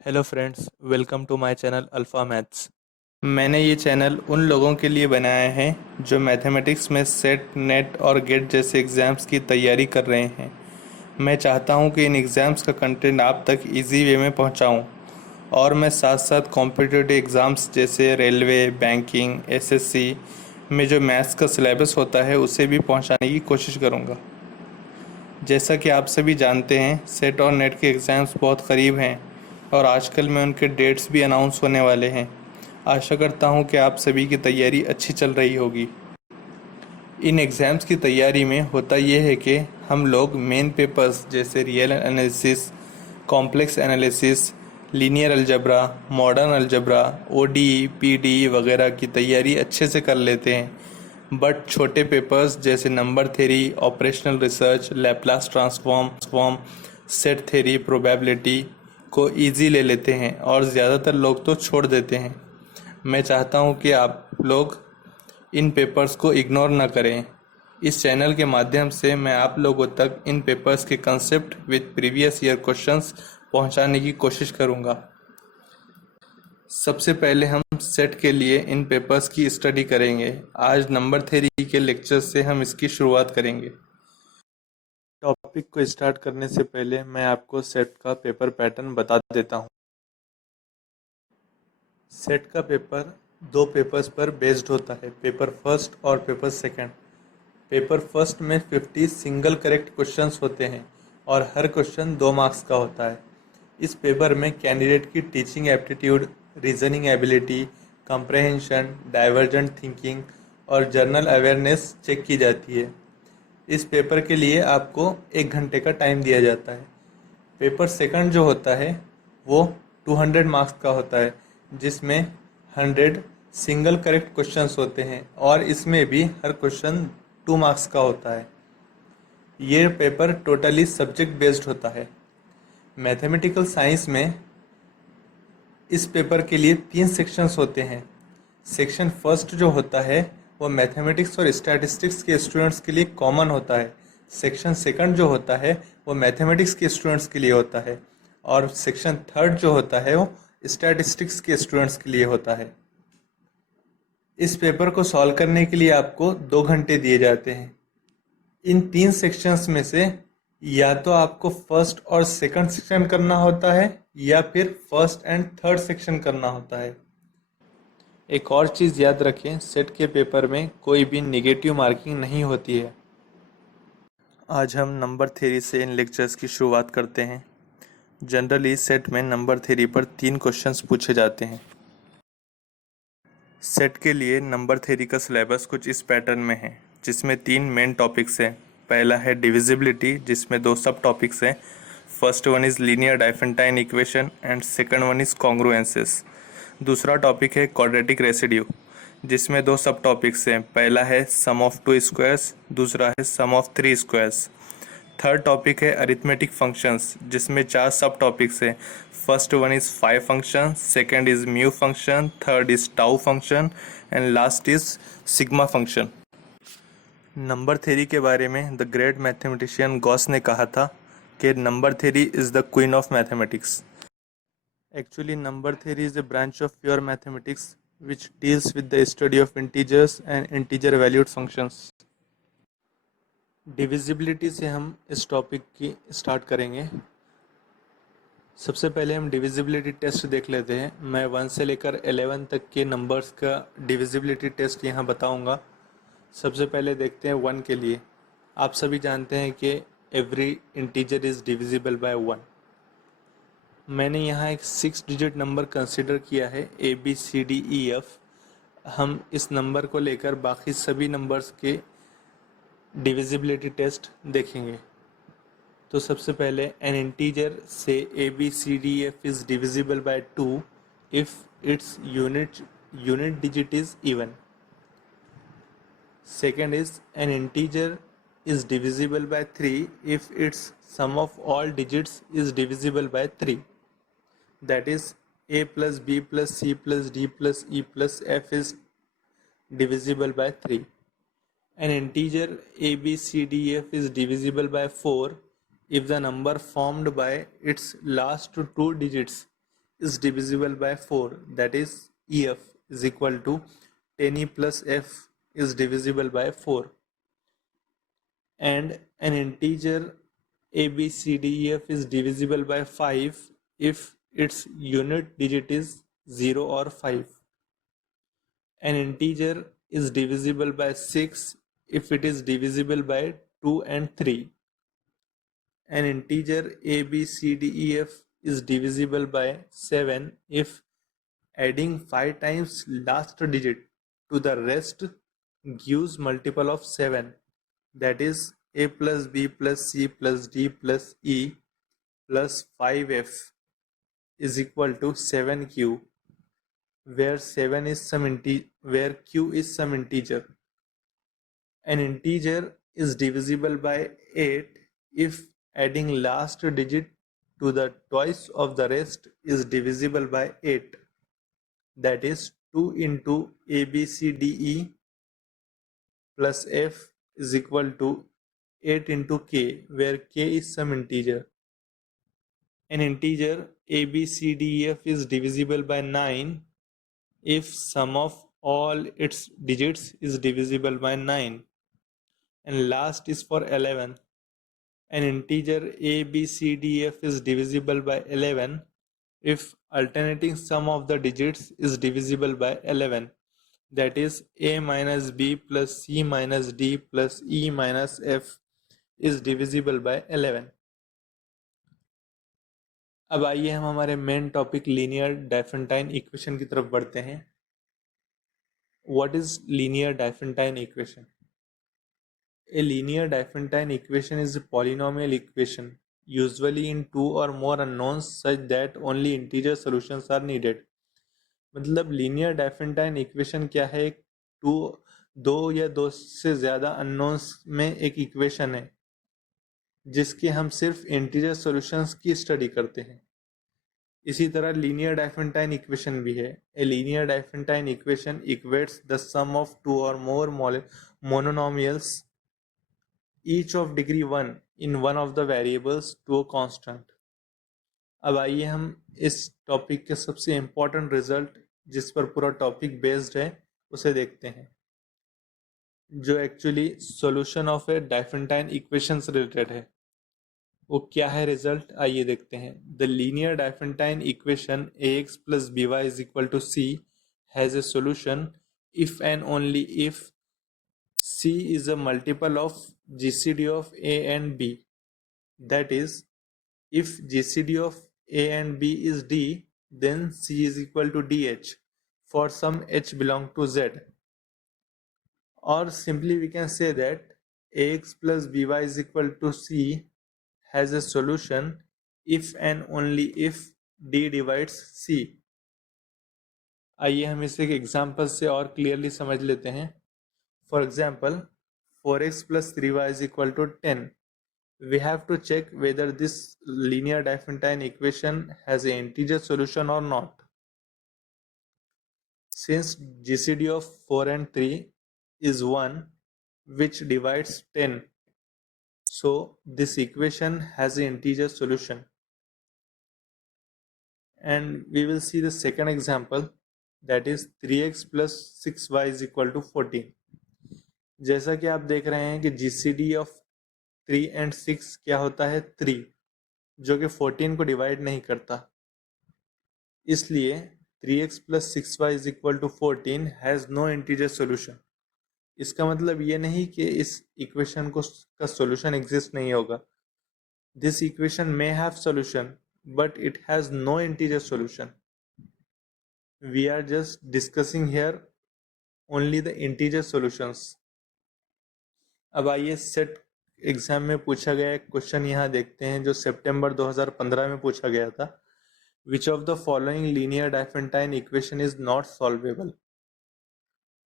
Hello friends, welcome to my channel alpha maths. मैंने ये channel उन लोगों के लिए बनाया है जो मैथमेटिक्स में सेट, नेट और गेट जैसे एग्ज़ाम्स की तैयारी कर रहे हैं। मैं चाहता हूँ कि इन एग्ज़ाम्स का कंटेंट आप तक इजी वे में पहुँचाऊँ और मैं साथ साथ कॉम्पिटिटिव एग्ज़ाम्स जैसे रेलवे, बैंकिंग, एसएससी में जो मैथ्स का सिलेबस होता है उसे भी पहुँचाने की कोशिश करूँगा। जैसा कि आप सभी जानते हैं, सेट और नेट के एग्ज़ाम्स बहुत क़रीब हैं और आजकल में उनके डेट्स भी अनाउंस होने वाले हैं। आशा करता हूं कि आप सभी की तैयारी अच्छी चल रही होगी। इन एग्ज़ाम्स की तैयारी में होता ये है कि हम लोग मेन पेपर्स जैसे real analysis, complex analysis, linear algebra, modern algebra, ODE, PDE वगैरह की तैयारी अच्छे से कर लेते हैं। बट छोटे पेपर्स जैसे number theory, operational research, Laplace transform, set theory, probability को इजी ले लेते हैं और ज़्यादातर लोग तो छोड़ देते हैं। मैं चाहता हूं कि आप लोग इन पेपर्स को इग्नोर न करें। इस चैनल के माध्यम से मैं आप लोगों तक इन पेपर्स के concept with previous year questions पहुंचाने की कोशिश करूंगा। सबसे पहले हम सेट के लिए इन पेपर्स की स्टडी करेंगे। आज नंबर थ्योरी के लेक्चर से हम इसकी शुरुआत करेंगे। टॉपिक को स्टार्ट करने से पहले मैं आपको सेट का पेपर पैटर्न बता देता हूं। सेट का पेपर दो पेपर्स पर बेस्ड होता है, पेपर फर्स्ट और पेपर सेकंड। पेपर फर्स्ट में 50 सिंगल करेक्ट क्वेश्चंस होते हैं और हर क्वेश्चन 2 मार्क्स का होता है। इस पेपर में कैंडिडेट की teaching aptitude, reasoning ability, comprehension, divergent thinking और जर्नल अवेयरनेस चेक की जाती है। इस पेपर के लिए आपको 1 घंटे का टाइम दिया जाता है। पेपर सेकंड जो होता है वो 200 मार्क्स का होता है, जिसमें 100 सिंगल करेक्ट क्वेश्चंस होते हैं और इसमें भी हर क्वेश्चन 2 मार्क्स का होता है। ये पेपर टोटली सब्जेक्ट बेस्ड होता है। मैथमेटिकल साइंस में इस पेपर के लिए 3 सेक्शंस होते हैं। सेक्शन फर्स्ट जो होता है वो मैथमेटिक्स और स्टैटिस्टिक्स के स्टूडेंट्स के लिए कॉमन होता है। सेक्शन सेकंड जो होता है वो मैथमेटिक्स के स्टूडेंट्स के लिए होता है और सेक्शन थर्ड जो होता है वो स्टैटिस्टिक्स के स्टूडेंट्स के लिए होता है। इस पेपर को सॉल्व करने के लिए आपको 2 घंटे दिए जाते हैं। इन 3 सेक्शंस में से या तो आपको फर्स्ट और सेकंड सेक्शन करना होता है या फिर फर्स्ट एंड थर्ड सेक्शन करना होता है। एक और चीज़ याद रखें, सेट के पेपर में कोई भी नेगेटिव मार्किंग नहीं होती है। आज हम नंबर थ्योरी से इन लेक्चर्स की शुरुआत करते हैं। जनरली सेट में नंबर थ्योरी पर 3 क्वेश्चंस पूछे जाते हैं। सेट के लिए नंबर थ्योरी का सिलेबस कुछ इस पैटर्न में है, जिसमें 3 मेन टॉपिक्स हैं। पहला है डिविजिबिलिटी, जिसमें 2 सब टॉपिक्स हैं। First one is linear Diophantine equation and second one is congruences. दूसरा टॉपिक है क्वाड्रेटिक रेसिड्यू, जिसमें 2 सब टॉपिक्स हैं। पहला है सम ऑफ 2 स्क्वायर्स, दूसरा है सम ऑफ 3 स्क्वायर्स। थर्ड टॉपिक है अरिथमेटिक फंक्शंस, जिसमें 4 सब टॉपिक्स हैं। First one is five function, second is mu function, third is tau function and last is sigma function. Number theory के बारे में द ग्रेट मैथमेटिशियन गॉस ने कहा था कि number theory is the queen of mathematics. Actually, number theory is a branch of pure mathematics which deals with the study of integers and integer valued functions. Divisibility से हम इस topic की start करेंगे। सबसे पहले हम डिविजिबिलिटी टेस्ट देख लेते हैं। मैं 1 से लेकर 11 तक के नंबर्स का डिविजिबिलिटी टेस्ट यहाँ बताऊँगा। सबसे पहले देखते हैं 1 के लिए। आप सभी जानते हैं कि every integer is divisible by 1। मैंने यहाँ एक 6 डिजिट नंबर कंसिडर किया है, ABCDEF। हम इस नंबर को लेकर बाकी सभी नंबर्स के डिविजिबिलिटी टेस्ट देखेंगे। तो सबसे पहले एन इंटीजर से ABCDEF is divisible by 2 if its unit digit is even. Second is an integer is divisible by 3 if its sum of all digits is divisible by 3. That is, a plus b plus c plus d plus e plus f is divisible by 3. An integer ABCDF is divisible by 4 if the number formed by its last two digits is divisible by 4, that is EF is equal to 10E plus F is divisible by 4, and an integer ABCDEF is divisible by 5 if its unit digit is 0 or 5. An integer is divisible by 6 if it is divisible by 2 and 3. An integer ABCDEF is divisible by 7 if adding 5 times last digit to the rest gives multiple of 7, that is A plus B plus C plus D plus E plus 5F is equal to 7Q, where Q is some integer. An integer is divisible by 8 if adding last digit to the twice of the rest is divisible by 8, that is 2 into ABCDE plus F is equal to 8 into K, where K is some integer. An integer ABCDEF is divisible by 9 if sum of all its digits is divisible by 9. And last is for 11. An integer ABCDF is divisible by 11 if alternating sum of the digits is divisible by 11, that is A minus B plus C minus D plus E minus F is divisible by 11. अब आइए हम हमारे main topic linear Diophantine equation की तरफ बढ़ते हैं. What is linear Diophantine equation? A linear Diophantine equation is a polynomial equation, usually in two or more unknowns such that only integer solutions are needed. मतलब linear Diophantine equation क्या है? एक दो या दो से ज़्यादा अननोन्स में एक इक्वेशन है जिसके हम सिर्फ इंटीजर सॉल्यूशंस की स्टडी करते हैं. इसी तरह लीनियर डायफेंटाइन इक्वेशन भी है. A linear Diophantine equation equates the sum of two or more मोनोनोमियल्स each of degree 1 in one of the variables to a constant. अब आइए हम इस टॉपिक के सबसे इम्पोर्टेंट रिजल्ट जिस पर पूरा टॉपिक बेस्ड है उसे देखते हैं, जो actually solution of a Diophantine equation से रिलेटेड है. वो क्या है रिजल्ट, आइए देखते हैं. The linear Diophantine equation ax plus B Y is equal to C has a solution if and only if C is a multiple of GCD of A and B. That is, if GCD of A and B is D, then C is equal to DH for some H belong to Z. Or simply we can say that AX plus BY is equal to C has a solution if and only if D divides C. आइए हम इसे एक example से और clearly समझ लेते हैं. For example, 4x plus 3y is equal to 10. We have to check whether this linear Diophantine equation has an integer solution or not. Since GCD of 4 and 3 is 1, which divides 10, so this equation has an integer solution. And we will see the second example, that is 3x plus 6y is equal to 14. जैसा कि आप देख रहे हैं कि GCD of 3 and 6 क्या होता है 3, जो कि 14 को डिवाइड नहीं करता. इसलिए 3x plus 6y is equal to 14 has no integer solution. इसका मतलब ये नहीं कि इस इक्वेशन का सोल्यूशन एग्जिस्ट नहीं होगा. This equation may have solution but it has no integer solution. We are just discussing here only the integer solutions. अब आइए सेट एग्जाम में पूछा गया एक क्वेश्चन यहाँ देखते हैं, जो सितंबर 2015 में पूछा गया था. Which of the following linear Diophantine equation is not solvable.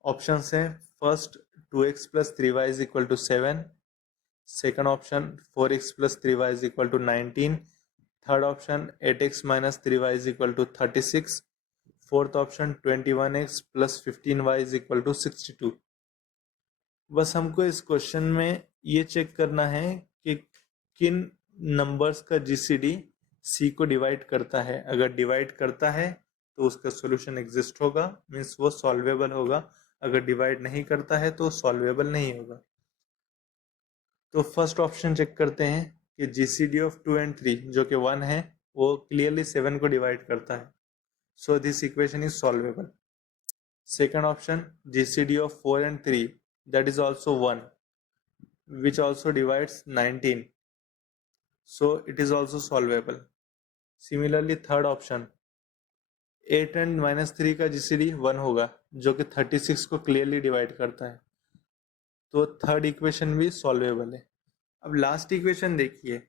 Options हैं, first 2x plus 3y is equal to 7, second option 4x plus 3y is equal to 19, third option 8x minus 3y is equal to 36, fourth option 21x plus 15y is equal to 62. बस हमको इस question में ये check करना है कि किन numbers का GCD सी को डिवाइड करता है, अगर डिवाइड करता है तो उसका सॉल्यूशन एग्जिस्ट होगा, मीन्स वो सॉल्वेबल होगा। अगर डिवाइड नहीं करता है तो सॉल्वेबल नहीं होगा। तो फर्स्ट ऑप्शन चेक करते हैं कि जीसीडी ऑफ 2 एंड 3 जो कि 1 है वो क्लियरली 7 को डिवाइड करता है, so this equation is solvable. Second option GCD of 4 and 3 that is also 1 which also divides 19, so it is also solvable. Similarly third option 8 and -3 का जीसीडी 1 होगा जो कि 36 को क्लियरली डिवाइड करता है, तो थर्ड इक्वेशन भी सॉल्वेबल है। अब लास्ट इक्वेशन देखिए,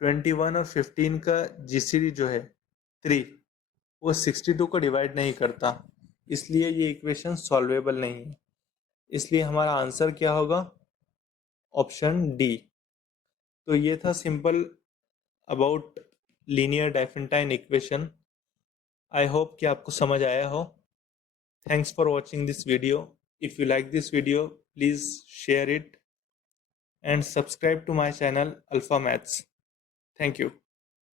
21 और 15 का जीसीडी जो है 3 वो 62 को डिवाइड नहीं करता, इसलिए ये इक्वेशन सॉल्वेबल नहीं है। इसलिए हमारा आंसर क्या होगा? Option D. तो ये था simple about linear Diophantine equation. I hope कि आपको समझ आया हो। Thanks for watching this video. If you like this video please share it and subscribe to my channel Alpha Maths. Thank you.